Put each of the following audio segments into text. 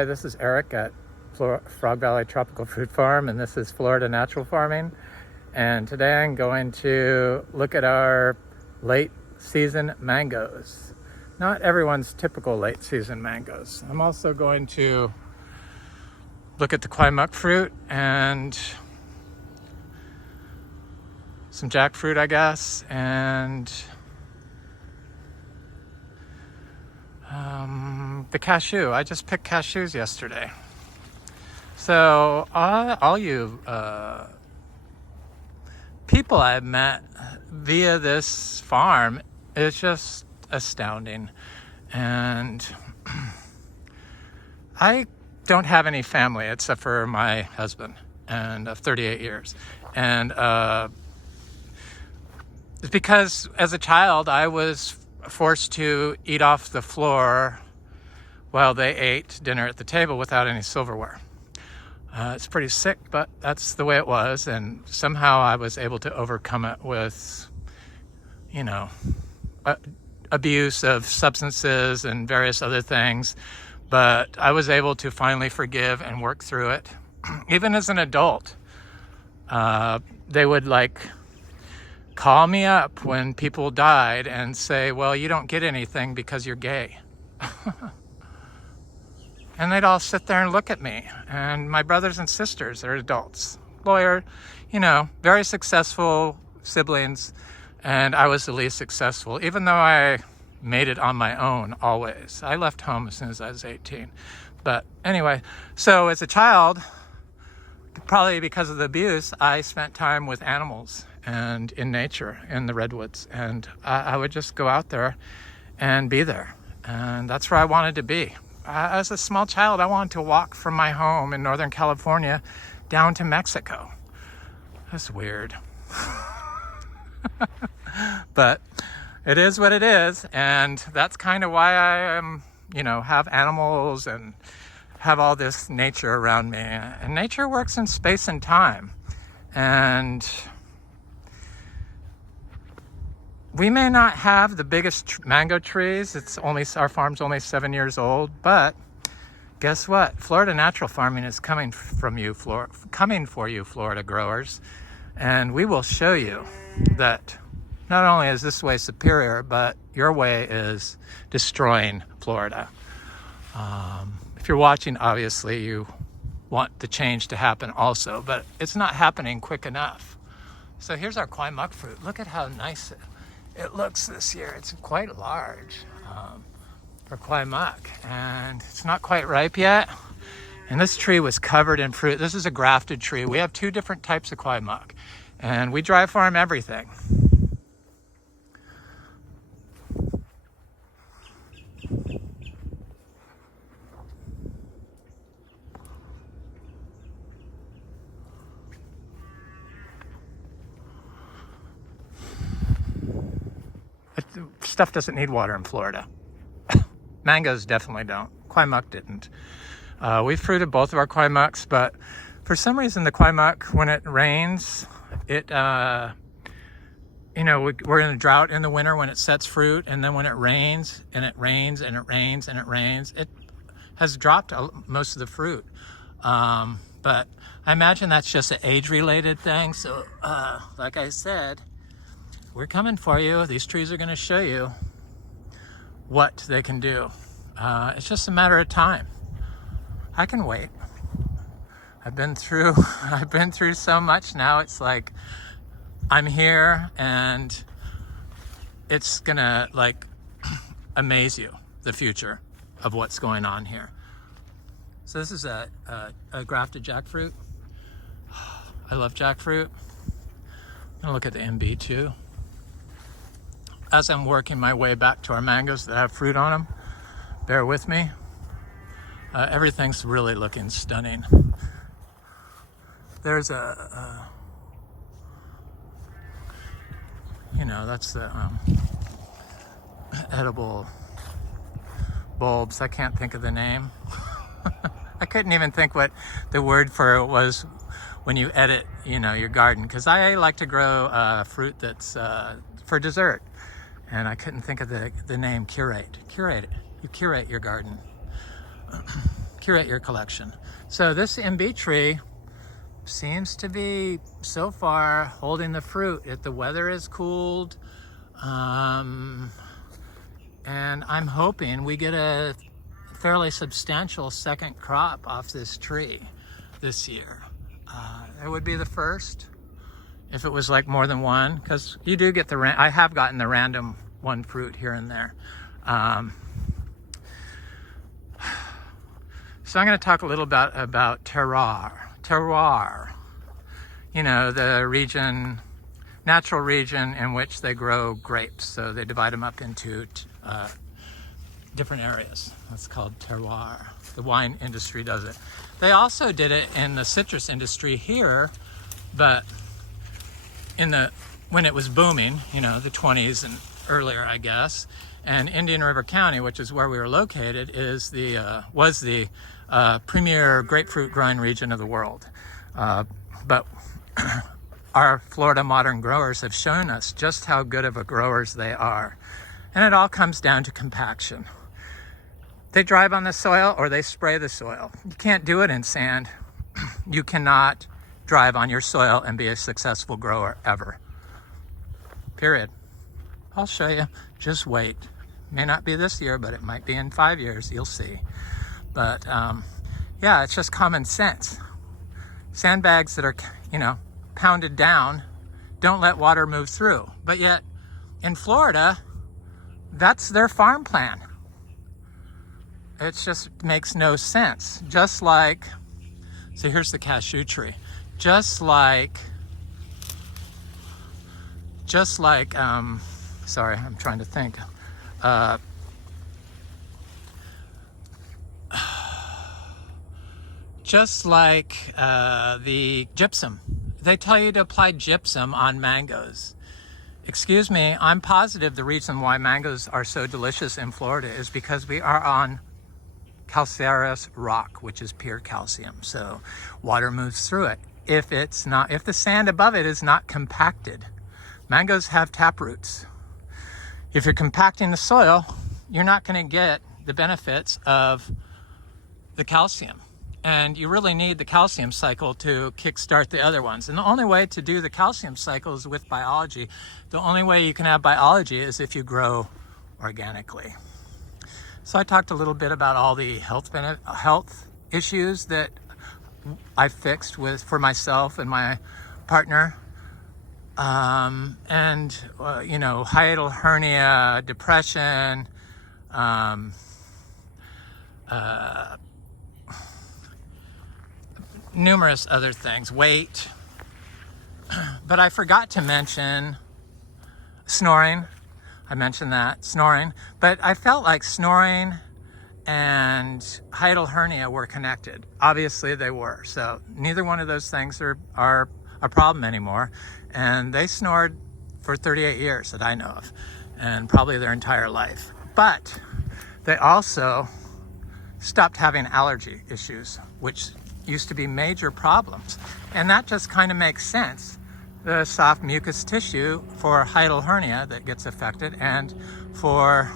Hi, this is Eric at Frog Valley Tropical Fruit Farm, and this is Florida Natural Farming. And today I'm going to look at our late season mangoes. Not everyone's typical late season mangoes. I'm also going to look at the Kwai Muk Fruit and some jackfruit, I guess, and the cashew. I just picked cashews yesterday. So all you people I've met via this farm is just astounding. And I don't have any family except for my husband and of 38 years. And it's because as a child I was forced to eat off the floor while they ate dinner at the table without any silverware. It's pretty sick, but that's the way it was, and somehow I was able to overcome it with, abuse of substances and various other things. But I was able to finally forgive and work through it. Even as an adult, they would call me up when people died and say, well, you don't get anything because you're gay. And they'd all sit there and look at me. And my brothers and sisters are adults, lawyer, very successful siblings. And I was the least successful, even though I made it on my own always. I left home as soon as I was 18. But anyway, so as a child, probably because of the abuse, I spent time with animals and in nature, in the redwoods. And I would just go out there and be there. And that's where I wanted to be. As a small child, I wanted to walk from my home in Northern California down to Mexico. That's weird. But it is what it is. And that's kind of why I am, have animals and have all this nature around me. And nature works in space and time. And we may not have the biggest mango trees. Our farm's only 7 years old, but guess what? Florida natural farming is coming for you, Florida growers. And we will show you that not only is this way superior, but your way is destroying Florida. If you're watching, obviously you want the change to happen also, but it's not happening quick enough. So here's our Kwai Muk Fruit. Look at how nice it looks this year. It's quite large for Kwai Muk, and it's not quite ripe yet. And this tree was covered in fruit. This is a grafted tree. We have two different types of Kwai Muk, and we dry farm everything. Stuff doesn't need water in Florida. Mangoes definitely don't. Kwai Muk didn't. We fruited both of our Kwai Muks, but for some reason the Kwai Muk, when it rains, we're in a drought in the winter when it sets fruit, and then when it rains, and it rains, and it rains, and it rains, it has dropped most of the fruit. But I imagine that's just an age-related thing. So, like I said, we're coming for you. These trees are going to show you what they can do. It's just a matter of time. I can wait. I've been through so much now. It's like I'm here, and it's gonna amaze you, the future of what's going on here. So this is a grafted jackfruit. I love jackfruit. I'm gonna look at the Imbe too. As I'm working my way back to our mangoes that have fruit on them, bear with me. Everything's really looking stunning. There's that's the edible bulbs. I can't think of the name. I couldn't even think what the word for it was when you edit, your garden, because I like to grow fruit that's for dessert. And I couldn't think of the name. Curate it. You curate your garden. curate your collection. So this Imbe tree seems to be, so far, holding the fruit. The weather is cooled, and I'm hoping we get a fairly substantial second crop off this tree this year. It would be the first if it was like more than one, because you do get I have gotten the random one fruit here and there. So I'm going to talk a little bit about terroir. Terroir, you know, the region, natural region in which they grow grapes. So they divide them up into different areas. That's called terroir. The wine industry does it. They also did it in the citrus industry here, but when it was booming, you know, the 20s and earlier, I guess. And Indian River County, which is where we were located, was the premier grapefruit growing region of the world. But our Florida modern growers have shown us just how good of a growers they are. And it all comes down to compaction. They drive on the soil or they spray the soil. You can't do it in sand. You cannot drive on your soil and be a successful grower ever. Period. I'll show you. Just wait. May not be this year, but it might be in 5 years. You'll see. But yeah, it's just common sense. Sandbags that are, you know, pounded down don't let water move through. But yet in Florida, that's their farm plan. It just makes no sense. Just like, so here's the cashew tree. Just like, sorry, I'm trying to think. Just like the gypsum. They tell you to apply gypsum on mangoes. Excuse me, I'm positive the reason why mangoes are so delicious in Florida is because we are on calcareous rock, which is pure calcium. So water moves through it. If the sand above it is not compacted, mangoes have tap roots. If you're compacting the soil, you're not going to get the benefits of the calcium. And you really need the calcium cycle to kickstart the other ones. And the only way to do the calcium cycle is with biology. The only way you can have biology is if you grow organically. So I talked a little bit about all the health issues that I fixed for myself and my partner. You know, hiatal hernia, depression, numerous other things, weight. But I forgot to mention snoring. I mentioned that, snoring. But I felt like snoring and hiatal hernia were connected. Obviously they were. So neither one of those things are a problem anymore. And they snored for 38 years that I know of, and probably their entire life. But they also stopped having allergy issues, which used to be major problems. And that just kind of makes sense. The soft mucous tissue for hiatal hernia that gets affected, and for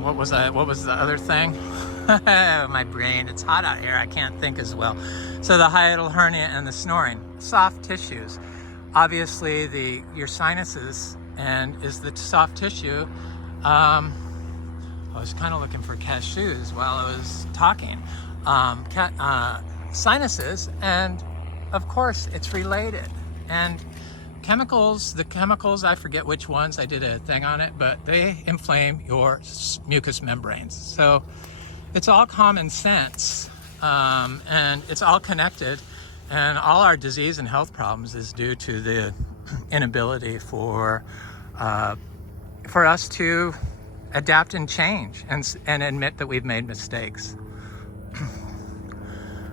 what was the other thing? My brain, it's hot out here, I can't think as well. So the hiatal hernia and the snoring, soft tissues. Obviously your sinuses is the soft tissue. I was kind of looking for cashews while I was talking. Sinuses, and of course it's related. And the chemicals, I forget which ones, I did a thing on it, but they inflame your mucous membranes. So it's all common sense, and it's all connected, and all our disease and health problems is due to the inability for us to adapt and change and admit that we've made mistakes.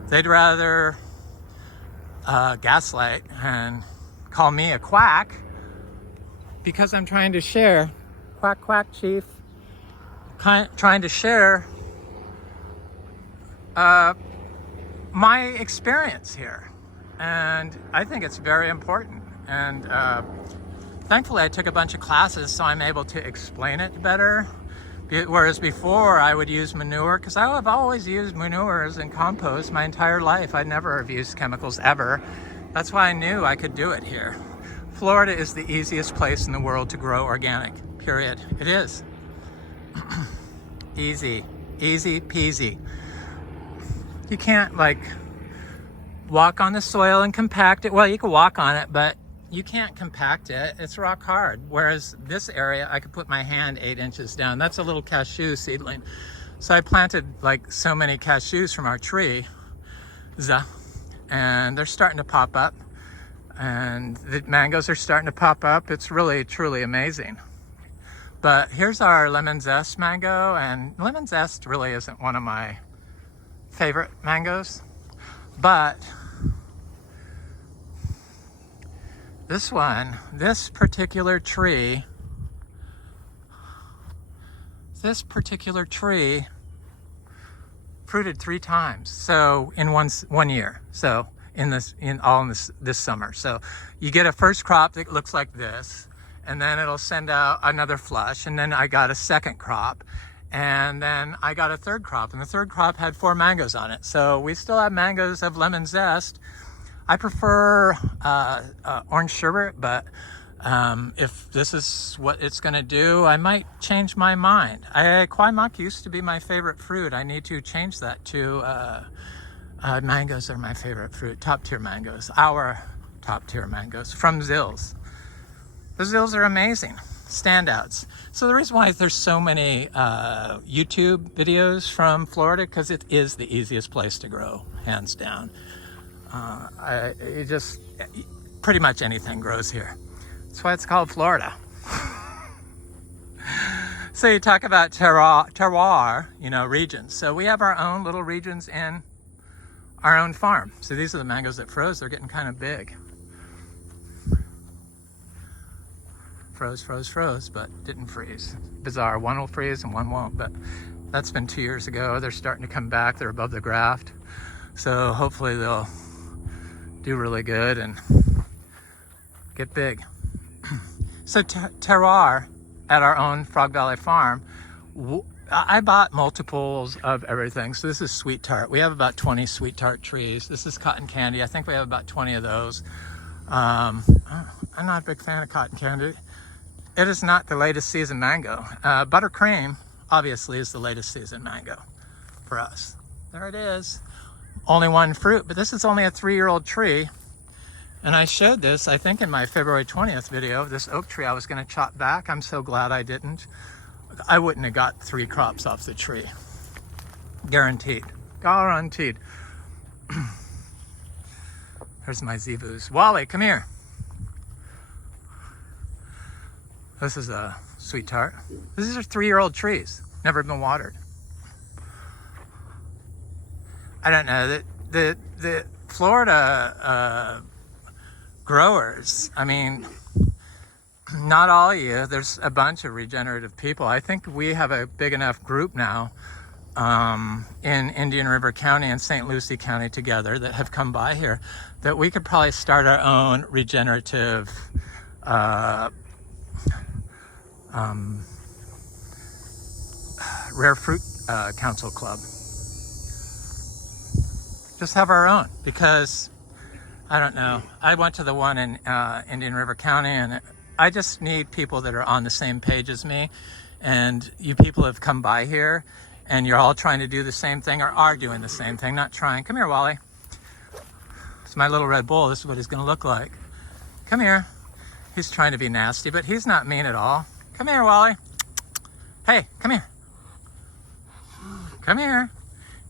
They'd rather gaslight and call me a quack because I'm trying to share, quack, quack, chief, trying to share my experience here. And I think it's very important. And Thankfully, I took a bunch of classes, so I'm able to explain it better. Whereas before, I would use manure, because I have always used manures and compost my entire life. I never have used chemicals ever. That's why I knew I could do it here. Florida is the easiest place in the world to grow organic, period. It is. Easy peasy. You can't like walk on the soil and compact it. Well, you can walk on it, but you can't compact it. It's rock hard. Whereas this area, I could put my hand 8 inches down. That's a little cashew seedling. So I planted like so many cashews from our tree, and they're starting to pop up. And the mangoes are starting to pop up. It's really, truly amazing. But here's our Lemon Zest mango, and Lemon Zest really isn't one of my favorite mangoes, but this particular tree fruited 3 times. So in one year. So in this summer. So you get a first crop that looks like this, and then it'll send out another flush, and then I got a second crop, and then I got a third crop, and the third crop had 4 mangoes on it. So we still have mangoes of Lemon Zest. I prefer orange sherbet, but if this is what it's going to do, I might change my mind. Kwai Muk used to be my favorite fruit. I need to change that to mangoes are my favorite fruit. Top tier mangoes. Our top tier mangoes from Zills. The Zills are amazing. Standouts. So the reason why there's so many YouTube videos from Florida, because it is the easiest place to grow, hands down. Pretty much anything grows here. That's why it's called Florida. So you talk about terroir, regions. So we have our own little regions in our own farm. So these are the mangoes that froze. They're getting kind of big. Froze, but didn't freeze. Bizarre. One will freeze and one won't, but that's been 2 years ago. They're starting to come back. They're above the graft. So hopefully they'll do really good and get big. So terroir at our own Frog Valley farm, I bought multiples of everything. So this is sweet tart. We have about 20 sweet tart trees. This is cotton candy. I think we have about 20 of those. I'm not a big fan of cotton candy. It is not the latest season mango. Buttercream, obviously, is the latest season mango for us. There it is. Only one fruit, but this is only a 3-year-old tree. And I showed this, I think, in my February 20th video. This oak tree I was going to chop back. I'm so glad I didn't. I wouldn't have got 3 crops off the tree. Guaranteed. Guaranteed. There's my Zebus. Wally, come here. This is a sweet tart. These are 3-year-old trees. Never been watered. I don't know. The Florida growers, I mean, not all of you. There's a bunch of regenerative people. I think we have a big enough group now in Indian River County and St. Lucie County together that have come by here that we could probably start our own regenerative rare fruit council club. Just have our own, because I don't know. I went to the one in Indian River County, and I just need people that are on the same page as me. And you people have come by here, and you're all trying to do the same thing, or are doing the same thing, not trying. Come here, Wally. It's my little red bull. This is what he's going to look like. Come here. He's trying to be nasty, but he's not mean at all. Come here, Wally. Hey, come here. Come here.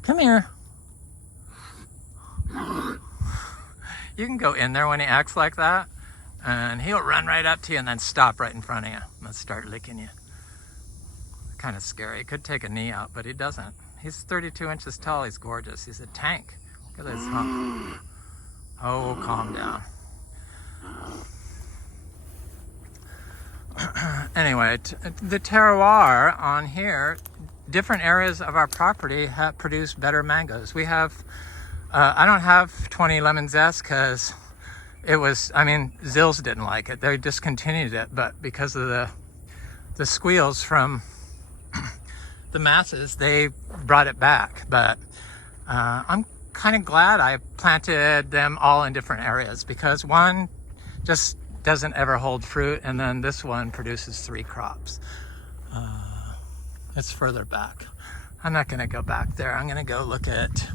Come here. You can go in there when he acts like that, and he'll run right up to you and then stop right in front of you and start licking you. Kind of scary. He could take a knee out, but he doesn't. He's 32 inches tall. He's gorgeous. He's a tank. Look at this hump. Oh, calm down. Anyway, the terroir on here, different areas of our property have produced better mangoes. We have, I don't have 20 Lemon Zest because it was, I mean, Zills didn't like it. They discontinued it, but because of the squeals from the masses, they brought it back. But I'm kind of glad I planted them all in different areas, because one just doesn't ever hold fruit, and then this one produces 3 crops. It's further back. I'm not going to go back there. I'm going to go look at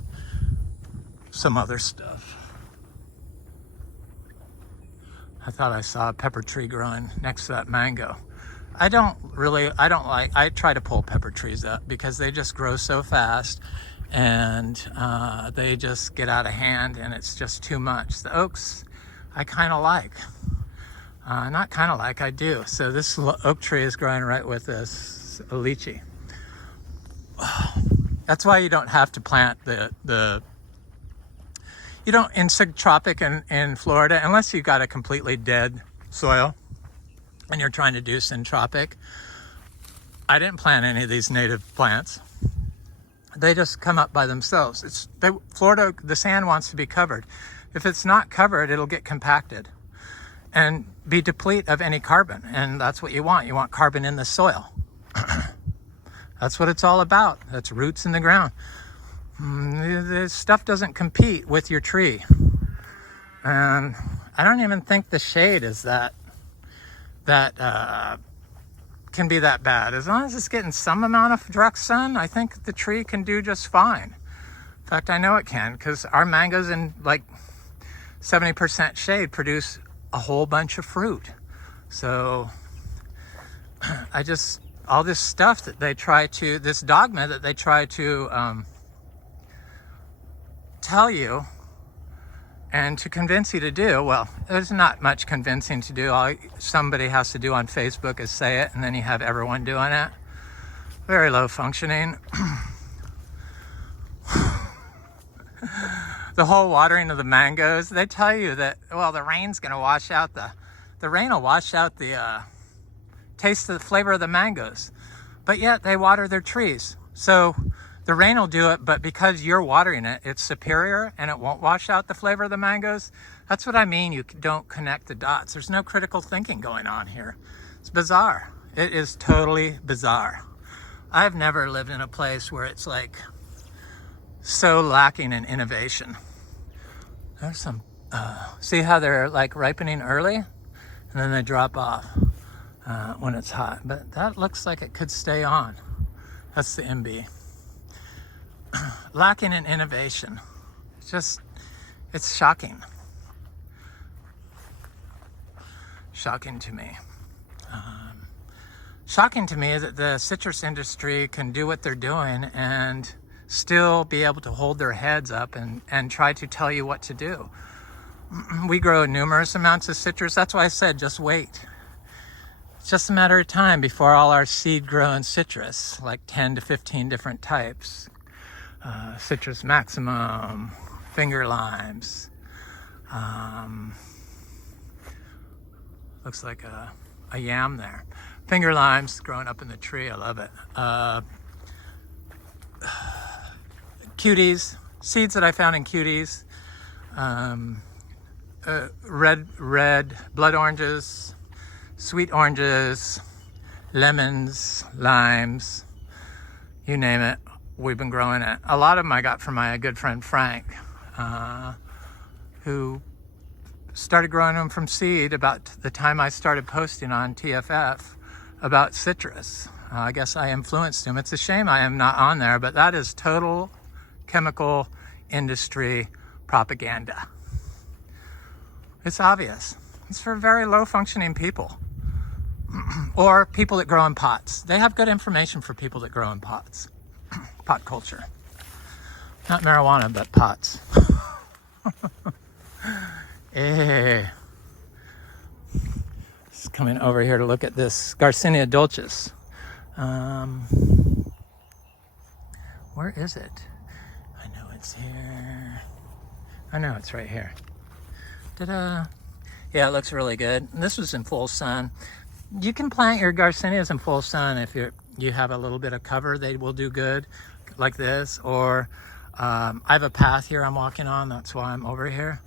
some other stuff. I thought I saw a pepper tree growing next to that mango. I try to pull pepper trees up because they just grow so fast, and they just get out of hand, and it's just too much. The oaks, I kind of like. Not kind of like, I do. So this oak tree is growing right with this lychee. That's why you don't have to plant you don't, in subtropic in Florida, unless you've got a completely dead soil and you're trying to do syntropic. I didn't plant any of these native plants. They just come up by themselves. Florida, the sand wants to be covered. If it's not covered, it'll get compacted and be deplete of any carbon. And that's what you want. You want carbon in the soil. That's what it's all about. That's roots in the ground. This stuff doesn't compete with your tree. And I don't even think the shade is that can be that bad. As long as it's getting some amount of direct sun, I think the tree can do just fine. In fact, I know it can, because our mangoes in like 70% shade produce a whole bunch of fruit. So all this stuff that they try to, this dogma that they try to tell you and to convince you to do, well, there's not much convincing to do. All somebody has to do on Facebook is say it, and then you have everyone doing it. Very low functioning. The whole watering of the mangoes, they tell you that, well, the rain's going to wash out the rain will wash out the taste the flavor of the mangoes, but yet they water their trees. So the rain will do it, but because you're watering it, it's superior and it won't wash out the flavor of the mangoes. That's what I mean. You don't connect the dots. There's no critical thinking going on here. It's bizarre. It is totally bizarre. I've never lived in a place where it's like so lacking in innovation. There's some, see how they're like ripening early and then they drop off when it's hot. But that looks like it could stay on. That's the Imbe. Lacking in innovation. It's shocking. Shocking to me. Shocking to me is that the citrus industry can do what they're doing and still be able to hold their heads up and try to tell you what to do. We grow numerous amounts of citrus. That's why I said just wait. It's just a matter of time before all our seed-grown citrus, like 10 to 15 different types, citrus maximum, finger limes, looks like a yam there. Finger limes growing up in the tree, I love it. Cuties, seeds that I found in cuties, red blood oranges, sweet oranges, lemons, limes, you name it, we've been growing it. A lot of them I got from my good friend Frank, who started growing them from seed about the time I started posting on TFF about citrus. I guess I influenced him. It's a shame I am not on there, but that is total chemical industry propaganda. It's obvious. It's for very low functioning people or people that grow in pots. They have good information for people that grow in pots. Pot culture. Not marijuana, but pots. Just coming over here to look at this Garcinia dulcis. Where is it? I know it's here. I know it's right here. Ta-da! Yeah, it looks really good. This was in full sun. You can plant your Garcinias in full sun if you have a little bit of cover. They will do good, like this. Or I have a path here I'm walking on. That's why I'm over here.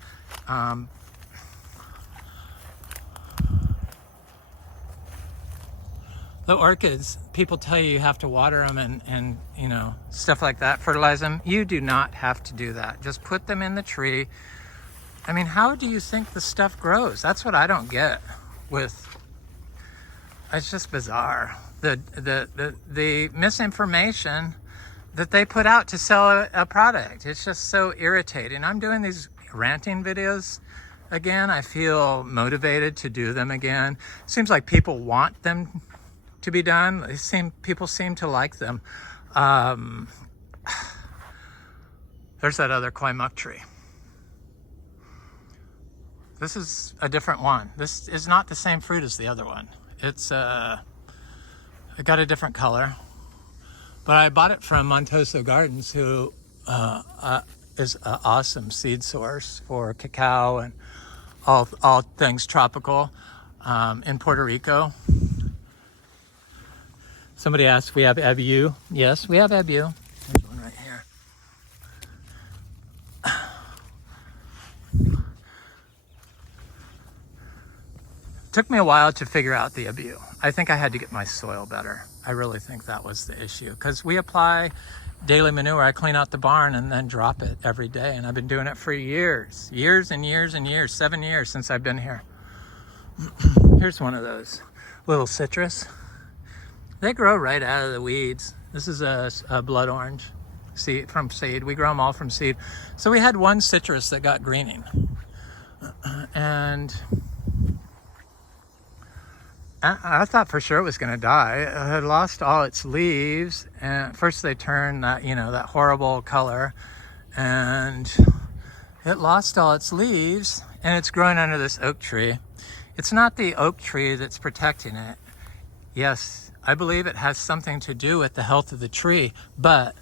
The orchids, people tell you have to water them and you know, stuff like that, fertilize them. You do not have to do that. Just put them in the tree. I mean, how do you think the stuff grows? That's what I don't get with, it's just bizarre. The misinformation that they put out to sell a product. It's just so irritating. I'm doing these ranting videos again. I feel motivated to do them again. Seems like people want them to be done. People seem to like them. There's that other Kwai Muk tree. This is a different one. This is not the same fruit as the other one. It's it got a different color, but I bought it from Montoso Gardens, who is an awesome seed source for cacao and all things tropical in Puerto Rico. Somebody asked if we have Ebu. Yes, we have Ebu. There's one right here. Took me a while to figure out the Ebu. I think I had to get my soil better. I really think that was the issue, because we apply daily manure. I clean out the barn and then drop it every day, and I've been doing it for years and years and years, 7 years since I've been here. Here's one of those little citrus. They grow right out of the weeds. This is a blood orange seed from seed. We grow them all from seed. So we had one citrus that got greening, and I thought for sure it was going to die. It had lost all its leaves, and first they turned that, you know, that horrible color, and it lost all its leaves, and it's growing under this oak tree. It's not the oak tree that's protecting it. Yes, I believe it has something to do with the health of the tree, but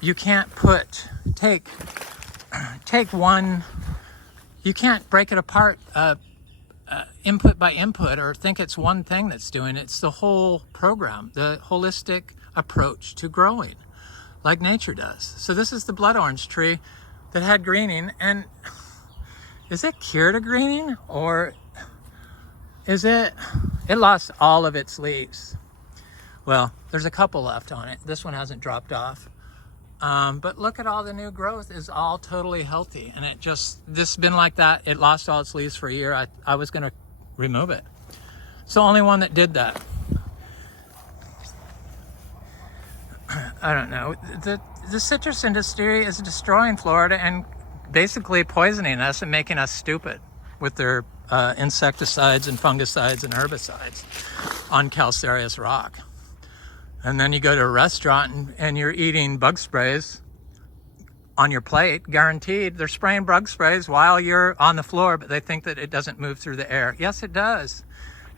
you can't take one, you can't break it apart input by input, or think it's one thing that's doing it. It's the whole program, the holistic approach to growing, like nature does. So this is the blood orange tree that had greening, and is it cured of greening, or is it lost all of its leaves? Well, there's a couple left on it. This one hasn't dropped off. But look at all the new growth is all totally healthy. And this has been like that. It lost all its leaves for a year. I was going to remove it. It's the only one that did that. I don't know. The citrus industry is destroying Florida and basically poisoning us and making us stupid with their insecticides and fungicides and herbicides on calcareous rock. And then you go to a restaurant and you're eating bug sprays on your plate, guaranteed. They're spraying bug sprays while you're on the floor, but they think that it doesn't move through the air. Yes, it does.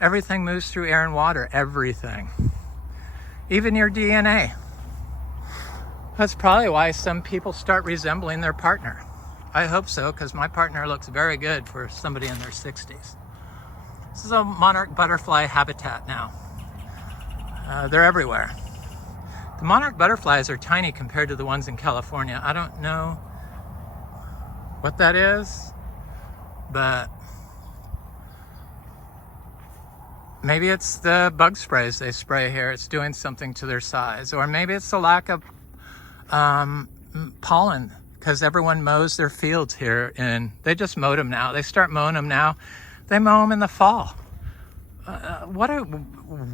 Everything moves through air and water, everything. Even your DNA. That's probably why some people start resembling their partner. I hope so, because my partner looks very good for somebody in their 60s. This is a monarch butterfly habitat now. They're everywhere. The monarch butterflies are tiny compared to the ones in California. I don't know what that is, but maybe it's the bug sprays they spray here. It's doing something to their size. Or maybe it's the lack of pollen, because everyone mows their fields here, and they just mowed them now. They start mowing them now. They mow them in the fall.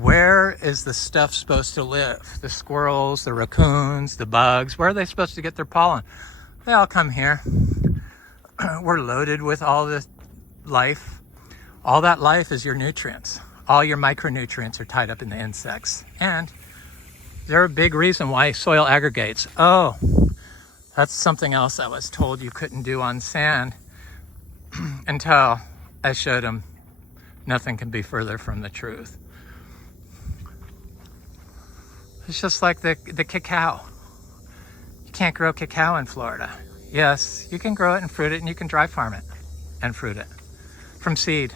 Where is the stuff supposed to live? The squirrels, the raccoons, the bugs, where are they supposed to get their pollen? They all come here. We're loaded with all this life. All that life is your nutrients. All your micronutrients are tied up in the insects. And they're a big reason why soil aggregates. Oh, that's something else I was told you couldn't do on sand until I showed them nothing can be further from the truth. It's just like the cacao. You can't grow cacao in Florida. Yes, you can grow it and fruit it, and you can dry farm it and fruit it from seed.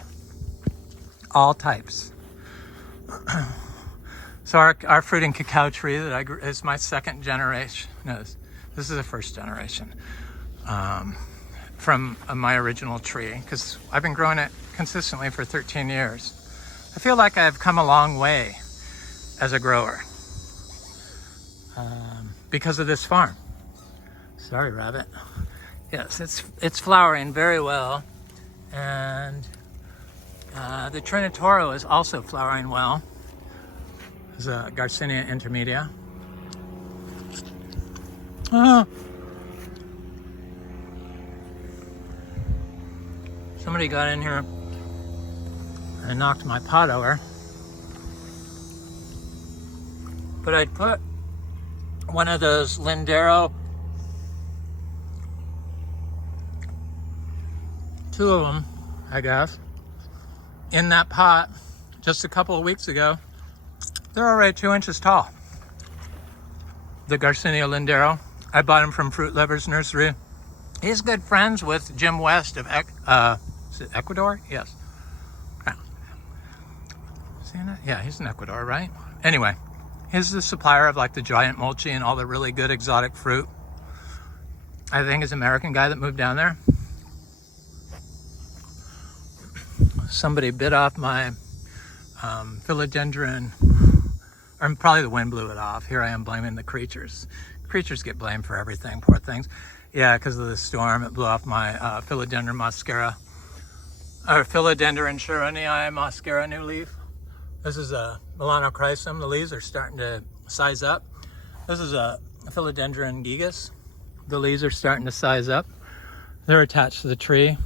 All types. So our fruiting cacao tree that I grew is my second generation. No, this is the first generation from my original tree, because I've been growing it consistently for 13 years. I feel like I've come a long way. as a grower because of this farm. Sorry, rabbit. Yes, it's flowering very well, and the Trinitoro is also flowering well. There's a Garcinia intermedia. Somebody got in here and knocked my pot over. But I'd put one of those Lindero, 2 of them, I guess, in that pot just a couple of weeks ago. They're already 2 inches tall. The Garcinia Lindero. I bought him from Fruit Lover's Nursery. He's good friends with Jim West of is it Ecuador? Yes. Yeah. Seeing it? Yeah, he's in Ecuador, right? Anyway, he's the supplier of like the giant mulchi and all the really good exotic fruit. I think he's an American guy that moved down there. Somebody bit off my philodendron, or probably the wind blew it off. Here I am blaming the creatures. Creatures get blamed for everything, poor things. Yeah, because of the storm, it blew off my philodendron mascara, or philodendron sharonii mascara new leaf. This is a Milano chrysum. The leaves are starting to size up. This is a philodendron gigas. The leaves are starting to size up. They're attached to the tree.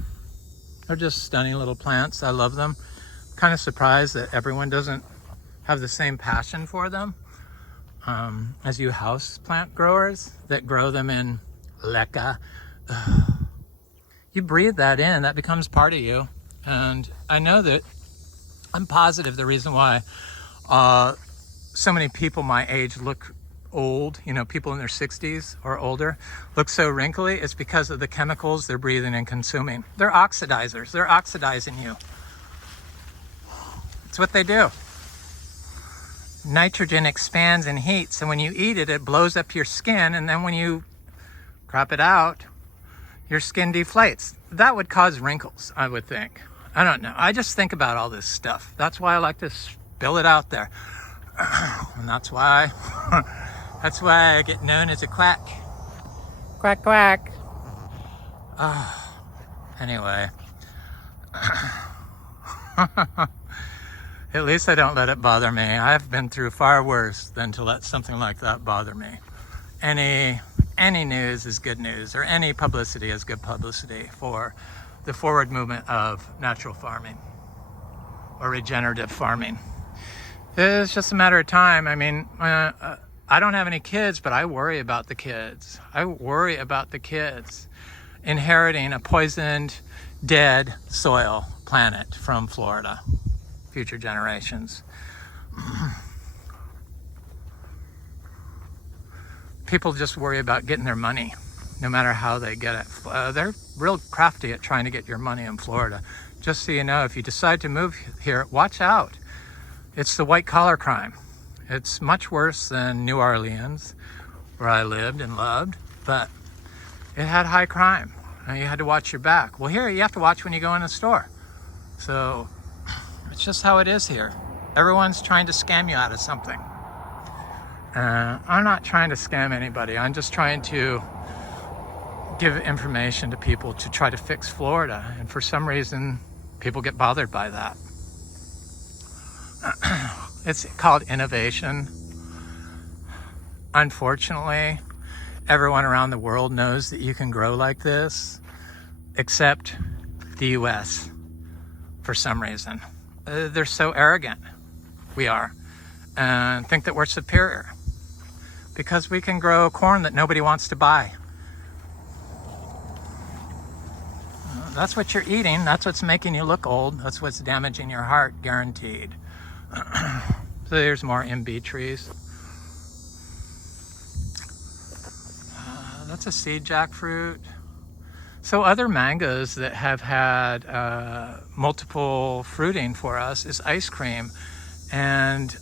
They're just stunning little plants. I love them. Kind of surprised that everyone doesn't have the same passion for them as you house plant growers that grow them in leca. You breathe that in, that becomes part of you. And I know that, I'm positive the reason why so many people my age look old, you know, people in their 60s or older, look so wrinkly, it's because of the chemicals they're breathing and consuming. They're oxidizers. They're oxidizing you. It's what they do. Nitrogen expands and heats, and when you eat it, it blows up your skin, and then when you crop it out, your skin deflates. That would cause wrinkles, I would think. I don't know. I just think about all this stuff. That's why I like to spill it out there. And that's why I get known as a quack. Quack, quack. Anyway. At least I don't let it bother me. I've been through far worse than to let something like that bother me. Any news is good news, or any publicity is good publicity for the forward movement of natural farming or regenerative farming. It's just a matter of time. I mean, I don't have any kids, but I worry about the kids. I worry about the kids inheriting a poisoned, dead soil planet from Florida. Future generations. People just worry about getting their money, no matter how they get it. They're real crafty at trying to get your money in Florida. Just so you know, if you decide to move here, watch out. It's the white collar crime. It's much worse than New Orleans, where I lived and loved, but it had high crime. And you had to watch your back. Well, here you have to watch when you go in the store. So it's just how it is here. Everyone's trying to scam you out of something. I'm not trying to scam anybody. I'm just trying to give information to people to try to fix Florida. And for some reason, people get bothered by that. It's called innovation. Unfortunately, everyone around the world knows that you can grow like this, except the US, for some reason. They're so arrogant, we are, and think that we're superior because we can grow corn that nobody wants to buy. That's what you're eating. That's what's making you look old. That's what's damaging your heart, guaranteed. So there's more Imbe trees. That's a seed jackfruit. So other mangoes that have had multiple fruiting for us is ice cream. And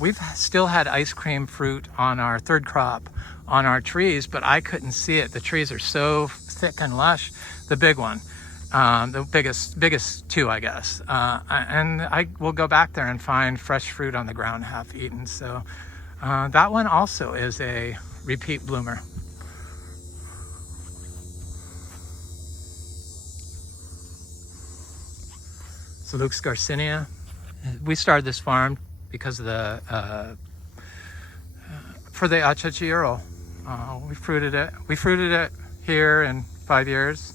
we've still had ice cream fruit on our third crop on our trees, but I couldn't see it. The trees are so thick and lush, the big one. The biggest two, I guess. And I will go back there and find fresh fruit on the ground half eaten. So that one also is a repeat bloomer. So Luke's Garcinia. We started this farm because of the for the Achachiro. We fruited it here in 5 years.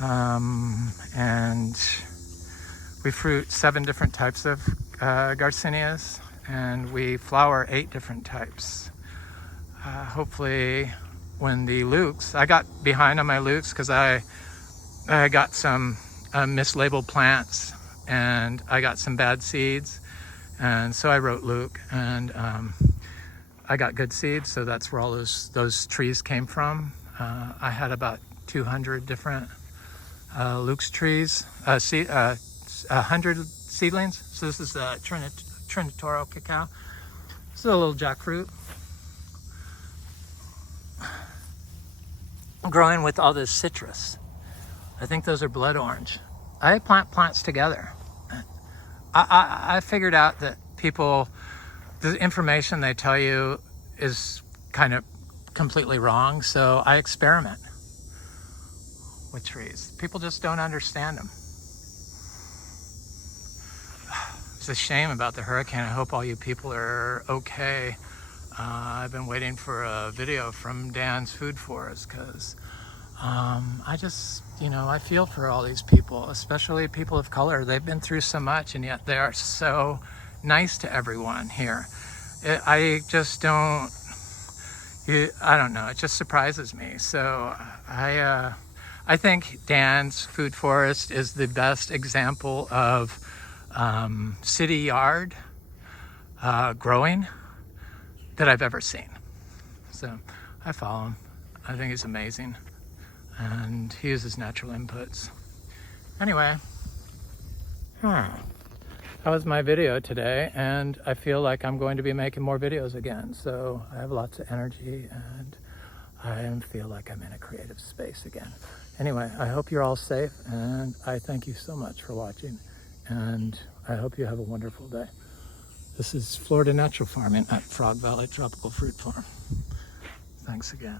And we fruit 7 different types of Garcinias, and we flower 8 different types. Hopefully when the Lukes, I got behind on my Lukes because I got some mislabeled plants and I got some bad seeds, and so I wrote Luke, and I got good seeds, so that's where all those trees came from. I had about 200 different Luke's trees, 100 seedlings. So this is the Trinitoro cacao. This is a little jackfruit. Growing with all this citrus. I think those are blood orange. I plant plants together. I figured out that people, the information they tell you is kind of completely wrong, so I experiment with trees. People just don't understand them. It's a shame about the hurricane. I hope all you people are okay. I've been waiting for a video from Dan's Food Forest because I just, I feel for all these people, especially people of color. They've been through so much, and yet they are so nice to everyone here. I just don't, I don't know, it just surprises me. So I think Dan's Food Forest is the best example of city yard growing that I've ever seen. So I follow him. I think he's amazing, and he uses natural inputs. Anyway, that was my video today, and I feel like I'm going to be making more videos again. So I have lots of energy, and I feel like I'm in a creative space again. Anyway, I hope you're all safe, and I thank you so much for watching, and I hope you have a wonderful day. This is Florida Natural Farming at Frog Valley Tropical Fruit Farm. Thanks again.